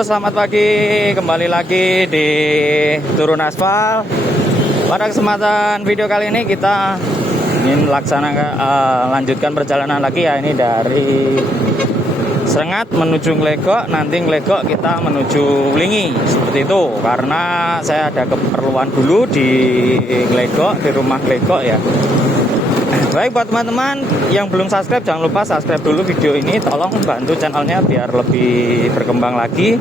selamat pagi. Kembali lagi di Turun Aspal. Pada kesempatan video kali ini kita ingin lanjutkan perjalanan lagi ya. Ini dari Srengat menuju Nglegok. Nanti Nglegok kita menuju Wlingi. Seperti itu. Karena saya ada keperluan dulu di Nglegok, di rumah Nglegok ya. Baik, buat teman-teman yang belum subscribe, jangan lupa subscribe dulu video ini. Tolong bantu channelnya biar lebih berkembang lagi.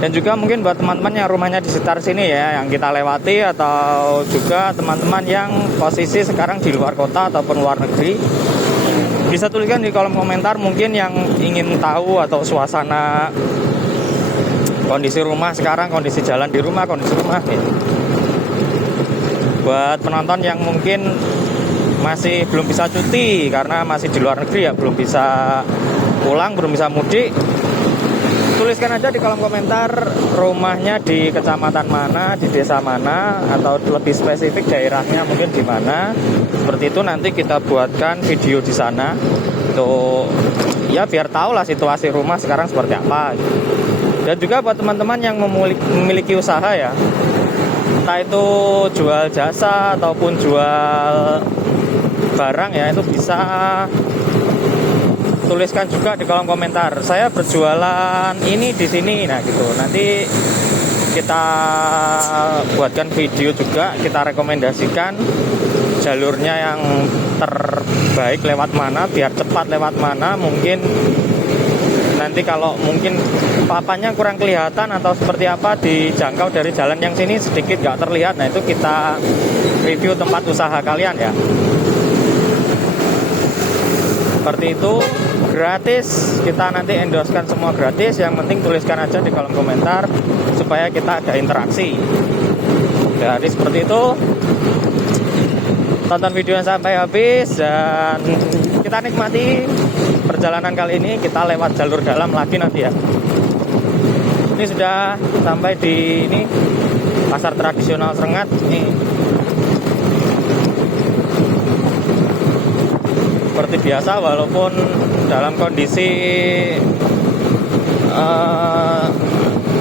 Dan juga mungkin buat teman-teman yang rumahnya di sekitar sini ya, yang kita lewati, atau juga teman-teman yang posisi sekarang di luar kota ataupun luar negeri, bisa tuliskan di kolom komentar mungkin yang ingin tahu atau suasana kondisi rumah sekarang, kondisi jalan di rumah, kondisi rumah ya. Buat penonton yang mungkin masih belum bisa cuti karena masih di luar negeri ya, belum bisa pulang, belum bisa mudik, tuliskan aja di kolom komentar rumahnya di kecamatan mana, di desa mana, atau lebih spesifik daerahnya mungkin di mana. Seperti itu nanti kita buatkan video di sana untuk ya biar tahu lah situasi rumah sekarang seperti apa. Dan juga buat teman-teman yang memiliki usaha ya, entah itu jual jasa ataupun jual barang ya, itu bisa tuliskan juga di kolom komentar. Saya berjualan ini di sini, nah gitu. Nanti kita buatkan video juga, kita rekomendasikan jalurnya yang terbaik lewat mana, biar cepat lewat mana. Mungkin nanti kalau mungkin papannya kurang kelihatan atau seperti apa, dijangkau dari jalan yang sini sedikit gak terlihat, nah itu kita review tempat usaha kalian ya. Seperti itu, gratis, kita nanti endorsekan semua gratis. Yang penting tuliskan aja di kolom komentar supaya kita ada interaksi. Jadi seperti itu, tonton videonya sampai habis dan kita nikmati perjalanan kali ini. Kita lewat jalur dalam lagi nanti ya. Ini sudah sampai di ini pasar tradisional Srengat ini. Seperti biasa, walaupun dalam kondisi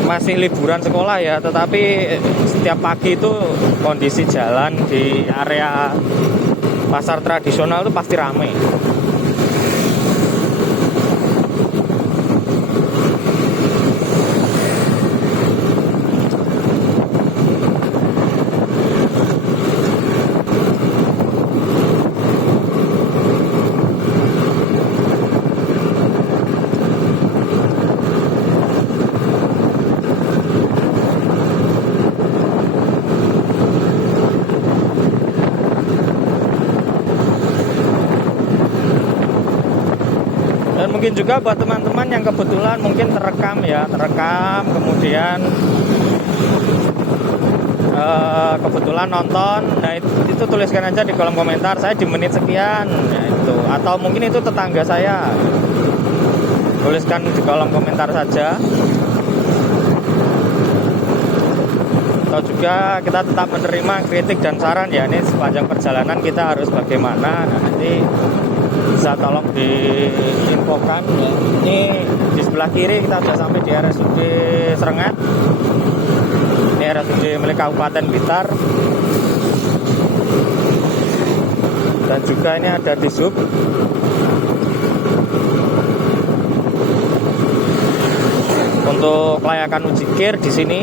masih liburan sekolah ya, tetapi setiap pagi itu kondisi jalan di area pasar tradisional itu pasti ramai. Dan mungkin juga buat teman-teman yang kebetulan mungkin terekam kemudian kebetulan nonton, nah itu tuliskan aja di kolom komentar, saya di menit sekian ya itu, atau mungkin itu tetangga saya, tuliskan di kolom komentar saja. Atau juga kita tetap menerima kritik dan saran ya, ini sepanjang perjalanan kita harus bagaimana, nah nanti bisa tolong diinfokan ya. Ini di sebelah kiri kita sudah sampai di RSUD Srengat. Ini RSUD milik Kabupaten Blitar. Dan juga ini ada di sub. Untuk kelayakan ujikir di sini.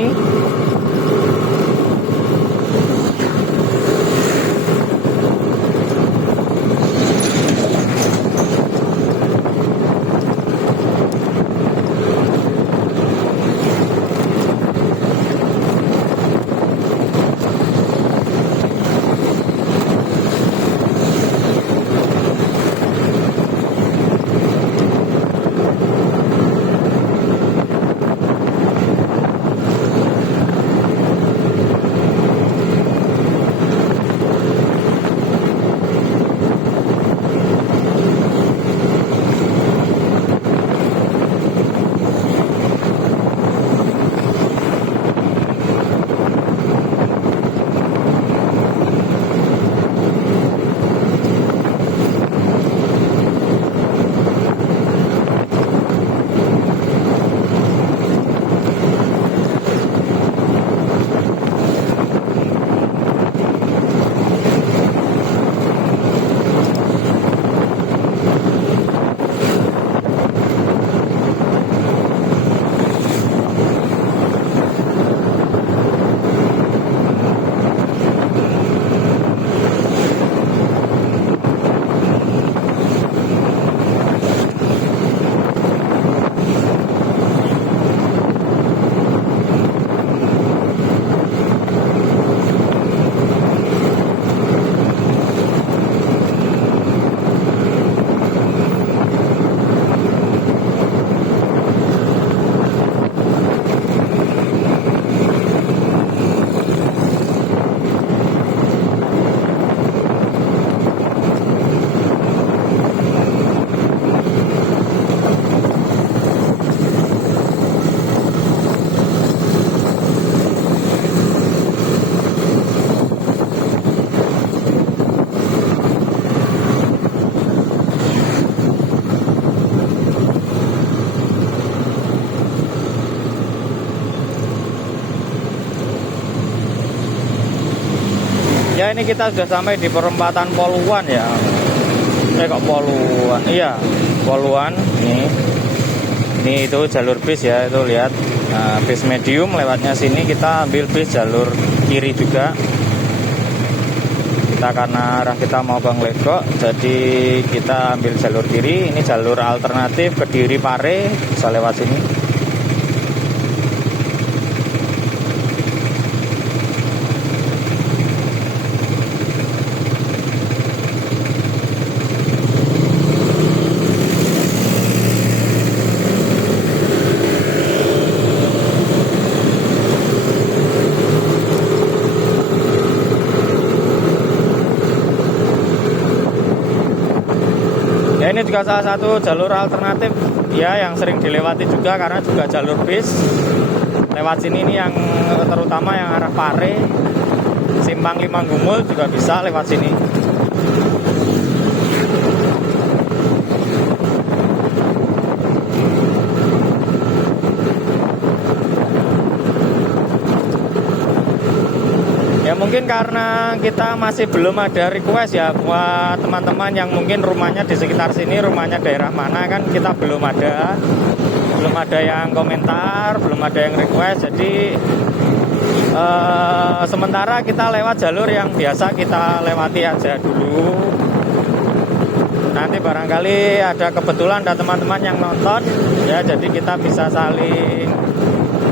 Ya, ini kita sudah sampai di perempatan Poluan ya. Kok Poluan? Iya, Poluan. Ini itu jalur bis ya, itu lihat. Nah, bis medium lewatnya sini, kita ambil bis jalur kiri juga. Kita karena arah kita mau ke Nglegok, jadi kita ambil jalur kiri. Ini jalur alternatif Kediri Pare, bisa lewat sini. Ya, ini juga salah satu jalur alternatif ya yang sering dilewati juga karena juga jalur bis. Lewat sini ini yang terutama yang arah Pare, Simpang Lima Gumul juga bisa lewat sini. Ya mungkin karena kita masih belum ada request ya buat teman-teman yang mungkin rumahnya di sekitar sini, rumahnya daerah mana, kan kita belum ada yang komentar, belum ada yang request. Jadi sementara kita lewat jalur yang biasa kita lewati aja dulu. Nanti barangkali ada kebetulan ada teman-teman yang nonton ya, jadi kita bisa saling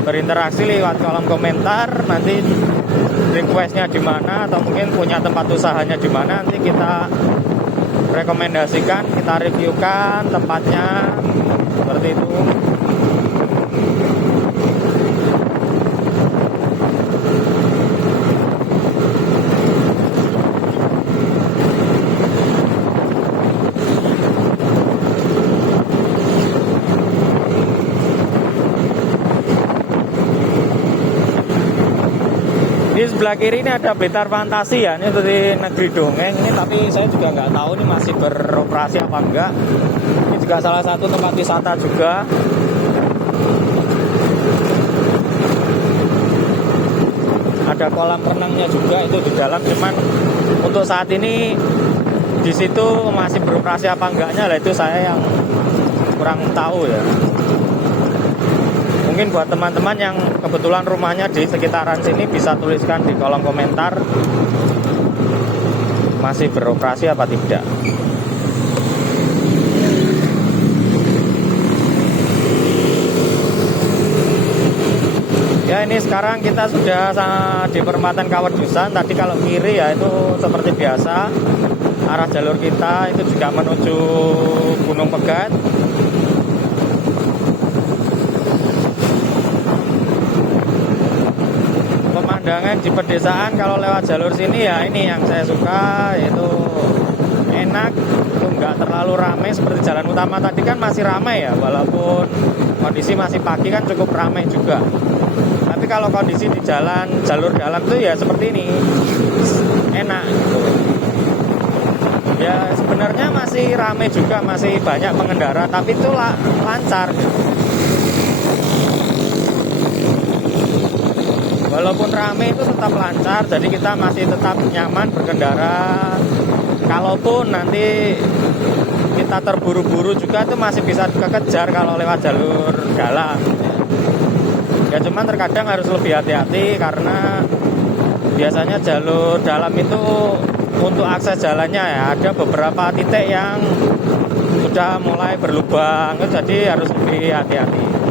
berinteraksi lewat kolom komentar. Nanti requestnya di mana atau mungkin punya tempat usahanya di mana, nanti kita rekomendasikan, kita reviewkan tempatnya seperti itu. Di sebelah kiri ini ada Blitar Fantasi ya, ini dari Negeri Dongeng ini, tapi saya juga nggak tahu ini masih beroperasi apa enggak. Ini juga salah satu tempat wisata juga. Ada kolam renangnya juga itu di dalam, cuman untuk saat ini di situ masih beroperasi apa enggaknya lah, itu saya yang kurang tahu ya. Mungkin buat teman-teman yang kebetulan rumahnya di sekitaran sini bisa tuliskan di kolom komentar masih beroperasi apa tidak. Ya, ini sekarang kita sudah di perempatan Kawedusan. Tadi kalau kiri ya itu seperti biasa, arah jalur kita itu juga menuju Gunung Pegat. Pemandangan di pedesaan kalau lewat jalur sini ya ini yang saya suka, yaitu enak, itu nggak terlalu ramai seperti jalan utama tadi kan masih ramai ya, walaupun kondisi masih pagi kan cukup ramai juga. Tapi kalau kondisi di jalur dalam tuh ya seperti ini, enak gitu. Ya sebenarnya masih ramai juga, masih banyak pengendara, tapi itu lancar gitu. Walaupun ramai itu tetap lancar, jadi kita masih tetap nyaman berkendara. Kalaupun nanti kita terburu-buru juga itu masih bisa kekejar kalau lewat jalur dalam. Ya cuman terkadang harus lebih hati-hati karena biasanya jalur dalam itu untuk akses jalannya ya ada beberapa titik yang sudah mulai berlubang, jadi harus lebih hati-hati.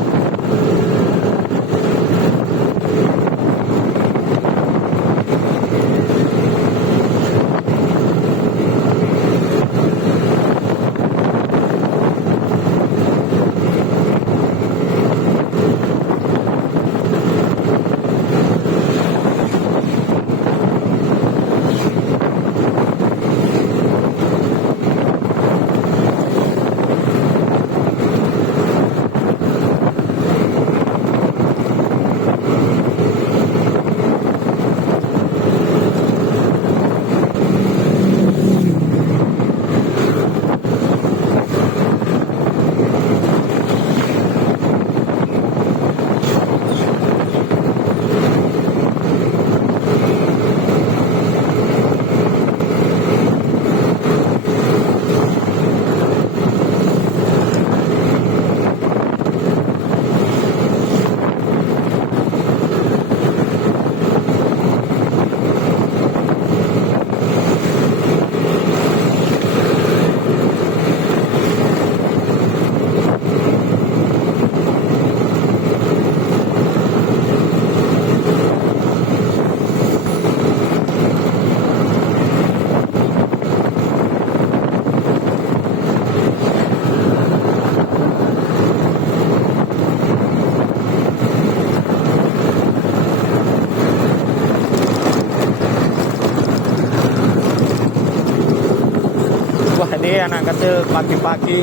apalagi anak kecil pagi-pagi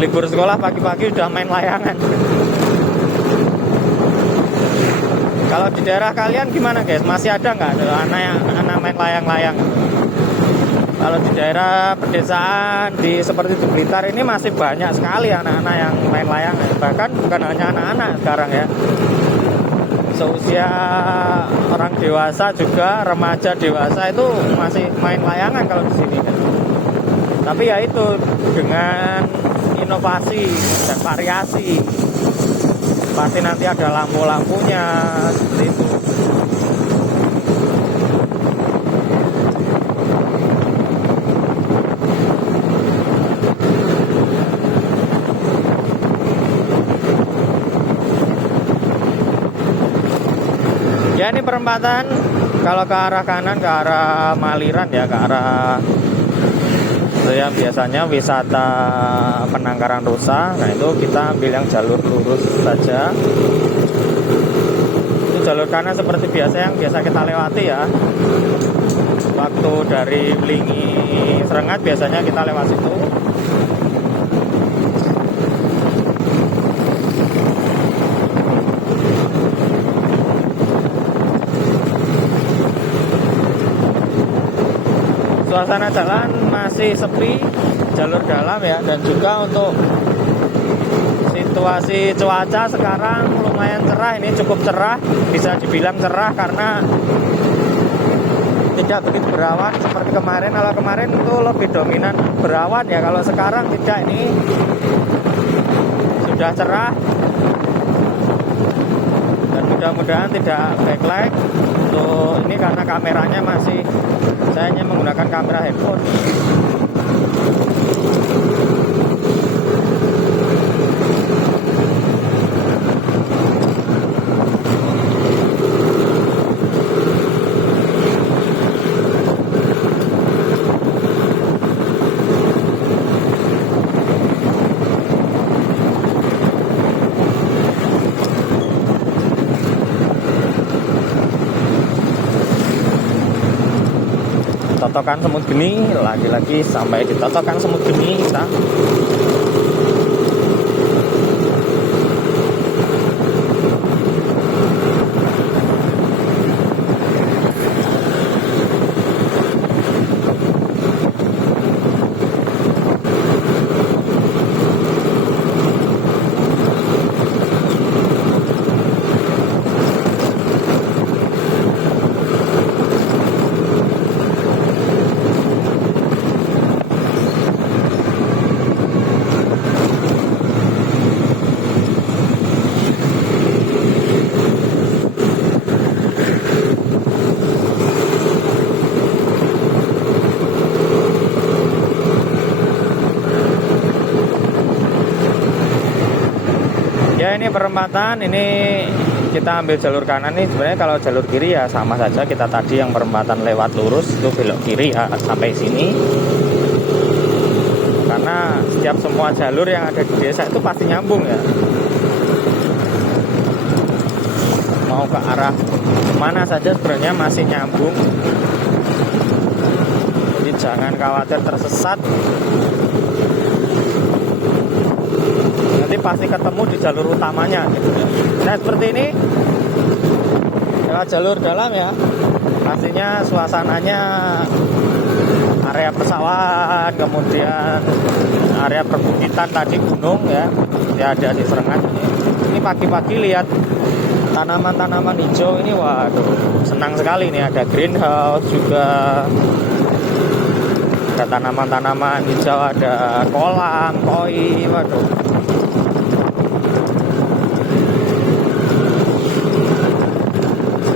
libur sekolah, pagi-pagi udah main layangan. Kalau di daerah kalian gimana guys? Masih ada nggak anak main layang-layang? Kalau di daerah pedesaan seperti di Blitar ini masih banyak sekali anak-anak yang main layangan. Bahkan bukan hanya anak-anak sekarang ya, seusia orang dewasa juga, remaja dewasa itu masih main layangan kalau di sini. Tapi ya itu dengan inovasi dan variasi, pasti nanti ada lampu-lampunya seperti itu. Ya ini perempatan kalau ke arah kanan, ke arah Maliran ya, ke arah yang biasanya wisata penangkaran rusa. Nah itu kita ambil yang jalur lurus saja. Itu jalur kanan seperti biasa yang biasa kita lewati ya. Waktu dari Blingi Serengat biasanya kita lewat situ. Suasana jalan masih sepi, jalur dalam ya, dan juga untuk situasi cuaca sekarang lumayan cerah. Ini cukup cerah, bisa dibilang cerah karena tidak begitu berawan seperti kemarin. Kalau kemarin itu lebih dominan berawan ya, kalau sekarang tidak, ini sudah cerah dan mudah-mudahan tidak backlight. Untuk ini karena kameranya masih, saya hanya menggunakan kamera handphone. Totokan Semut Geni, lagi-lagi sampai di Totokan Semut Geni kita. Ya ini perempatan, ini kita ambil jalur kanan nih. Sebenarnya kalau jalur kiri ya sama saja, kita tadi yang perempatan lewat lurus itu belok kiri ya sampai sini. Karena setiap semua jalur yang ada di desa itu pasti nyambung ya. Mau ke arah mana saja sebenarnya masih nyambung. Jadi jangan khawatir tersesat. Nanti pasti ketemu di jalur utamanya gitu ya. Nah seperti ini lewat jalur dalam ya, pastinya suasananya area persawahan, kemudian area perbukitan tadi, gunung ya, ada di Serengat ini. Ini pagi-pagi lihat tanaman-tanaman hijau ini, waduh senang sekali. Ini ada greenhouse juga, ada tanaman-tanaman hijau, ada kolam, koi, waduh.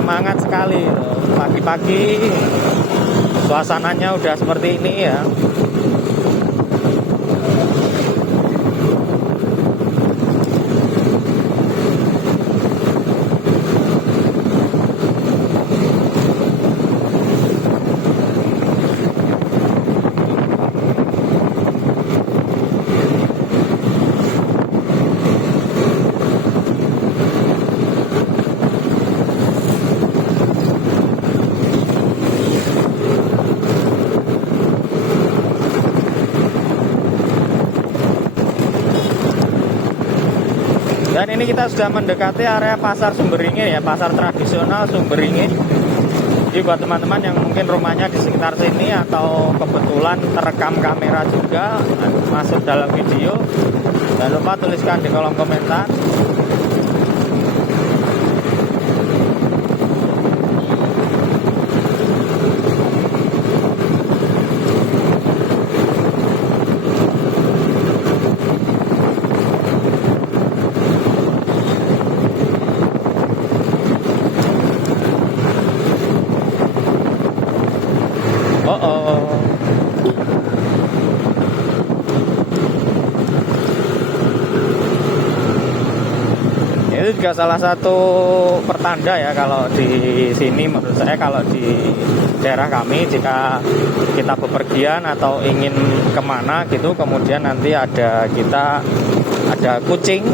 Semangat sekali pagi-pagi, suasananya udah seperti ini ya. ini kita sudah mendekati area pasar Sumberingin ya, pasar tradisional Sumberingin. Jadi buat teman-teman yang mungkin rumahnya di sekitar sini atau kebetulan terekam kamera juga masuk dalam video, jangan lupa tuliskan di kolom komentar. Itu juga salah satu pertanda ya kalau di sini, menurut saya kalau di daerah kami jika kita bepergian atau ingin kemana gitu, kemudian nanti ada kucing,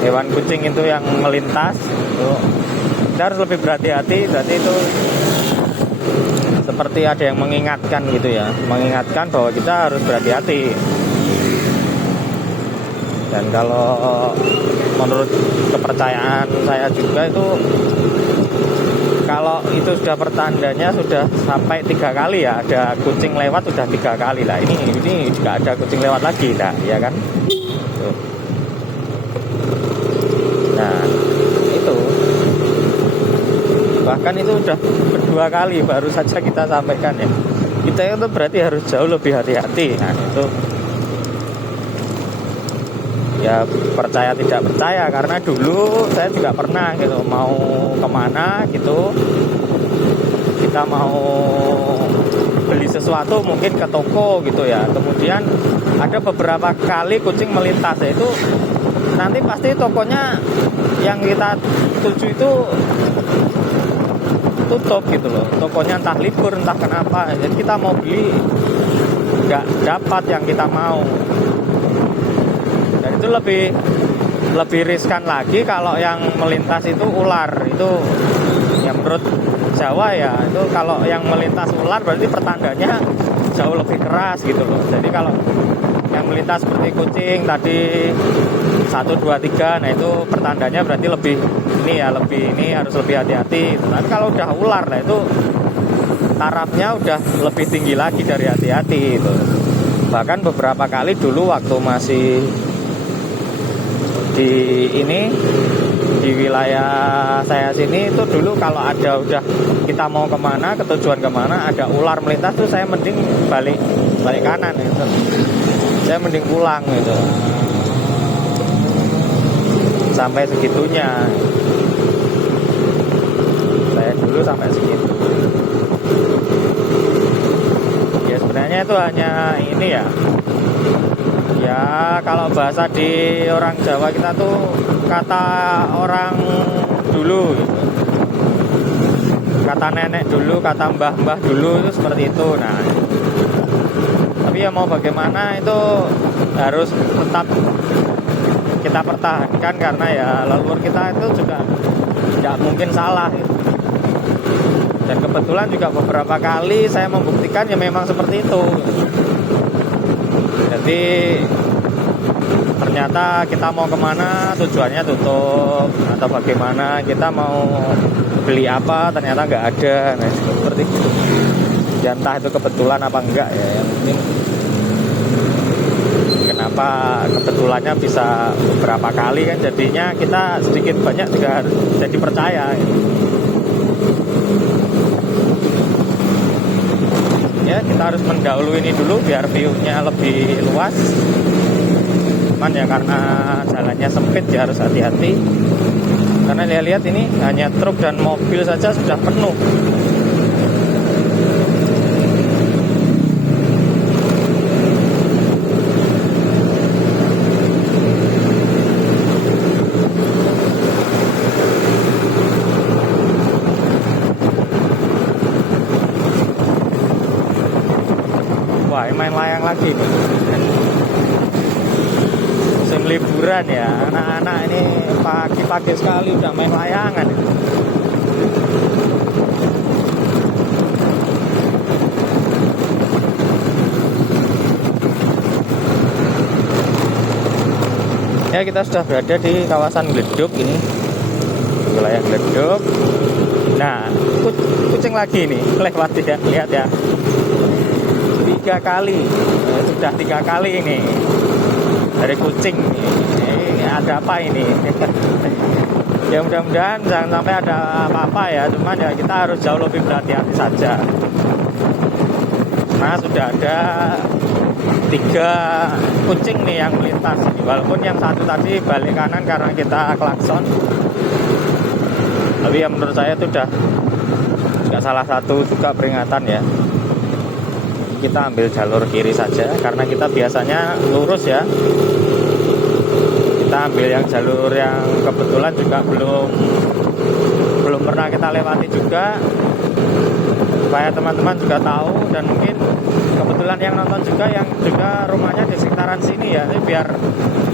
hewan kucing itu yang melintas, itu kita harus lebih berhati-hati. Berarti itu seperti ada yang mengingatkan gitu ya, mengingatkan bahwa kita harus berhati-hati. Dan kalau menurut kepercayaan saya juga itu, kalau itu sudah pertandanya sudah sampai 3 kali ya, ada kucing lewat sudah 3 kali lah. Ini juga ada kucing lewat lagi, nah, ya kan? Tuh. Nah, itu bahkan itu udah kedua kali baru saja kita sampaikan ya. Kita itu berarti harus jauh lebih hati-hati. Nah, itu ya percaya tidak percaya, karena dulu saya juga pernah gitu mau kemana gitu, kita mau beli sesuatu mungkin ke toko gitu ya, kemudian ada beberapa kali kucing melintas ya, itu nanti pasti tokonya yang kita tuju itu tutup gitu loh, tokonya entah libur entah kenapa, jadi kita mau beli nggak dapat yang kita mau. Dan itu lebih riskan lagi kalau yang melintas itu ular. Itu yang menurut Jawa ya, itu kalau yang melintas ular berarti pertandanya jauh lebih keras gitu loh. Jadi kalau yang melintas seperti kucing tadi 1, 2, 3, nah itu pertandanya berarti lebih ini harus lebih hati-hati. Tapi kalau udah ular lah itu tarafnya udah lebih tinggi lagi dari hati-hati itu. Bahkan beberapa kali dulu waktu masih di wilayah saya sini itu dulu, kalau ada udah kita mau kemana, ketujuan kemana ada ular melintas tuh saya mending balik kanan gitu. Saya mending pulang gitu. Sampai segitunya. Saya dulu sampai segitu. Ya sebenarnya itu hanya ini ya. Ya kalau bahasa di orang Jawa kita tuh kata orang dulu gitu. Kata nenek dulu, kata mbah-mbah dulu itu seperti itu. Nah, tapi ya mau bagaimana itu harus tetap kita pertahankan, karena ya leluhur kita itu juga tidak mungkin salah gitu. Dan kebetulan juga beberapa kali saya membuktikan ya memang seperti itu. Jadi ternyata kita mau kemana tujuannya tutup, atau bagaimana kita mau beli apa ternyata nggak ada. Nah seperti itu ya, entah itu kebetulan apa enggak ya, yang penting kenapa kebetulannya bisa beberapa kali kan, jadinya kita sedikit banyak juga harus jadi percaya gitu. Ya kita harus mendahului ini dulu biar view-nya lebih luas. Cuman ya karena jalannya sempit ya harus hati-hati. Karena lihat ini hanya truk dan mobil saja sudah penuh. Wah, main layang lagi nih. Musim liburan ya, anak-anak ini pagi-pagi sekali udah main layangan. Ya, kita sudah berada di kawasan Gledok ini, wilayah Gledok. Nah, kucing lagi nih lewat ya, lihat ya. 3 kali, sudah 3 kali ini dari kucing. Ini ada apa ini? Ya mudah-mudahan jangan sampai ada apa-apa ya. Cuman ya kita harus jauh lebih berhati-hati saja. Nah, sudah ada 3 kucing nih yang melintas. Walaupun yang satu tadi balik kanan karena kita klakson, tapi ya menurut saya itu udah salah satu juga peringatan ya. Kita ambil jalur kiri saja karena kita biasanya lurus ya. Kita ambil yang jalur yang kebetulan juga belum pernah kita lewati juga, supaya teman-teman juga tahu, dan mungkin kebetulan yang nonton juga yang juga rumahnya di sekitaran sini ya. Jadi biar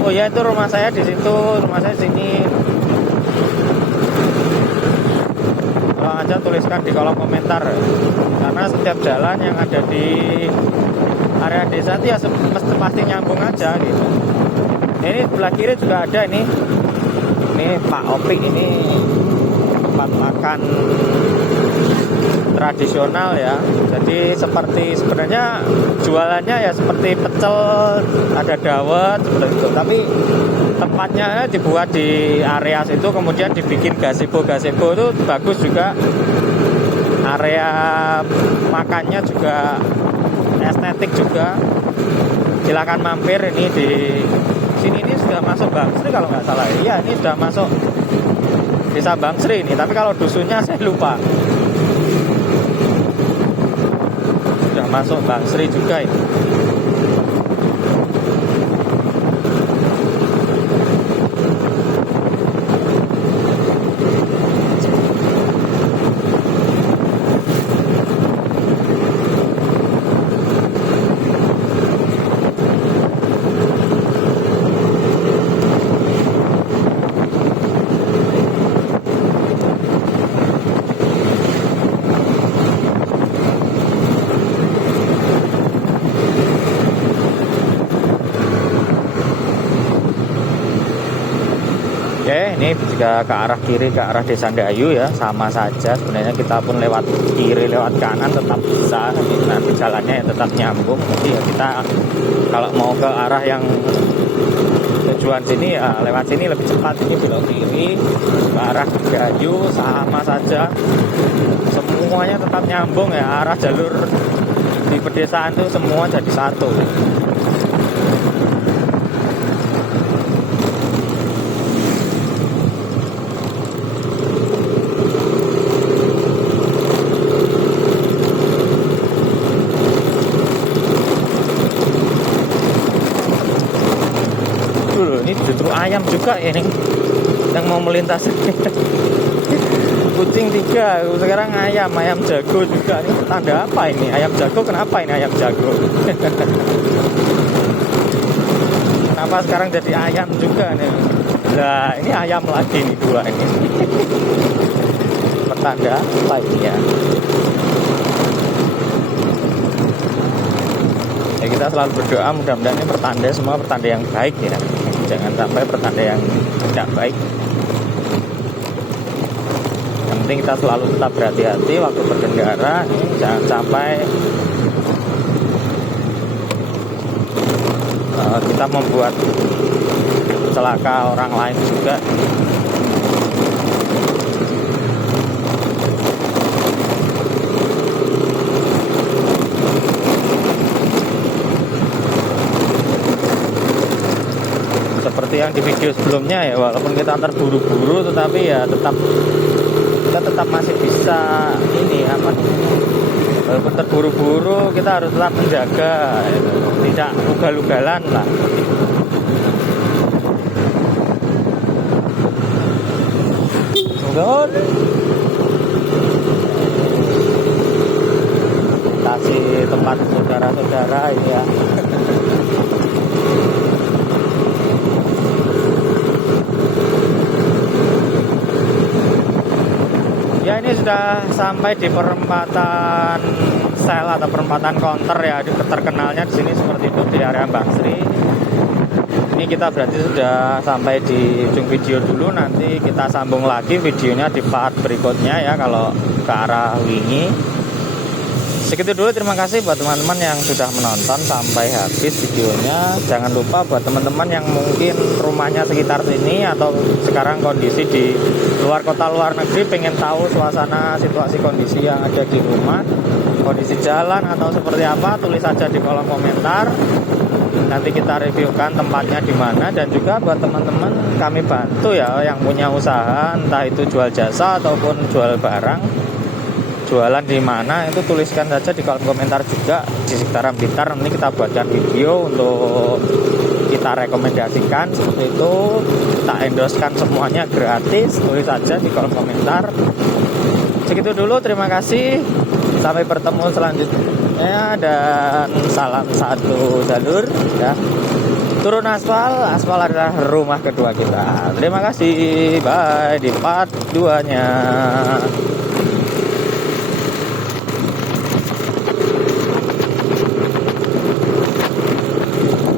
oh ya itu rumah saya di situ, rumah saya sini. Tolong aja tuliskan di kolom komentar, karena setiap jalan yang ada di area desa itu ya pasti nyambung aja gitu. Ini sebelah kiri juga ada ini Pak Opik, ini tempat makan tradisional ya. Jadi seperti sebenarnya jualannya ya seperti pecel, ada dawet seperti itu, tapi tempatnya dibuat di area situ, kemudian dibikin gazebo itu bagus juga. Area makannya juga estetik juga. Silakan mampir ini di sini. Ini sudah masuk Bangsri kalau nggak salah. Iya, ini sudah masuk desa Bangsri ini, tapi kalau dusunnya saya lupa. Sudah masuk Bangsri juga ini. Oke, ini jika ke arah kiri, ke arah Desa Dayu ya, sama saja sebenarnya. Kita pun lewat kiri, lewat kanan tetap bisa. Nanti jalannya ya tetap nyambung. Jadi ya kita kalau mau ke arah yang tujuan sini ya lewat sini lebih cepat. Ini belok kiri ke arah Dayu sama saja. Semuanya tetap nyambung ya, arah jalur di pedesaan itu semua jadi satu. Ini justru ayam juga ini yang mau melintas. Kucing 3, sekarang ayam jago juga. Ini tanda apa ini? Ayam jago, kenapa ini ayam jago? Kenapa sekarang jadi ayam juga nih? Nah, ini ayam lagi nih 2 ini. Pertanda apa ini ya? Ya kita selalu berdoa mudah-mudahan ini pertanda, semua pertanda yang baik ya. Jangan sampai pertanda yang tidak baik. Yang penting kita selalu tetap berhati-hati waktu berkendara. Jangan sampai kita membuat celaka orang lain juga. Seperti yang di video sebelumnya ya, walaupun kita terburu-buru tetapi ya kita tetap masih bisa ini apa, walaupun terburu-buru kita harus tetap menjaga ya, tidak ugal-ugalan lah. Kasih tempat saudara-saudara ini ya. Ya, ini sudah sampai di perempatan sel atau perempatan counter ya. Terkenalnya di sini seperti itu di area Bangsri. ini kita berarti sudah sampai di ujung video dulu. Nanti kita sambung lagi videonya di part berikutnya ya, kalau ke arah Wingi. Segitu dulu, terima kasih buat teman-teman yang sudah menonton sampai habis videonya. Jangan lupa buat teman-teman yang mungkin rumahnya sekitar sini atau sekarang kondisi di luar kota, luar negeri, pengen tahu suasana situasi kondisi yang ada di rumah, kondisi jalan atau seperti apa, tulis saja di kolom komentar. Nanti kita reviewkan tempatnya di mana. Dan juga buat teman-teman, kami bantu ya yang punya usaha, entah itu jual jasa ataupun jual barang, jualan di mana, itu tuliskan saja di kolom komentar juga di sekitaran Blitar. Nanti kita buatkan video untuk kita rekomendasikan seperti itu, kita endorsekan semuanya gratis. Tulis saja di kolom komentar. Segitu dulu, terima kasih, sampai bertemu selanjutnya, dan salam satu jalur ya. Turun aspal, aspal adalah rumah kedua kita. Terima kasih, bye, di part 2 nya.